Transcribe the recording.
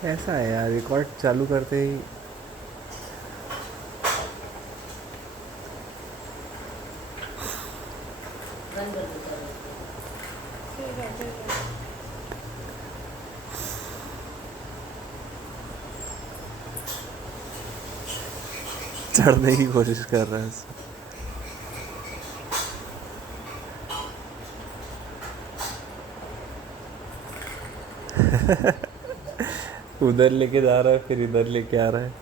कैसा है यार, रिकॉर्ड चालू करते ही बंद कर देता है उसको। ठीक है। चढ़ने की कोशिश कर रहा है उस- उधर लेके जा रहा है फिर इधर लेके आ रहा है।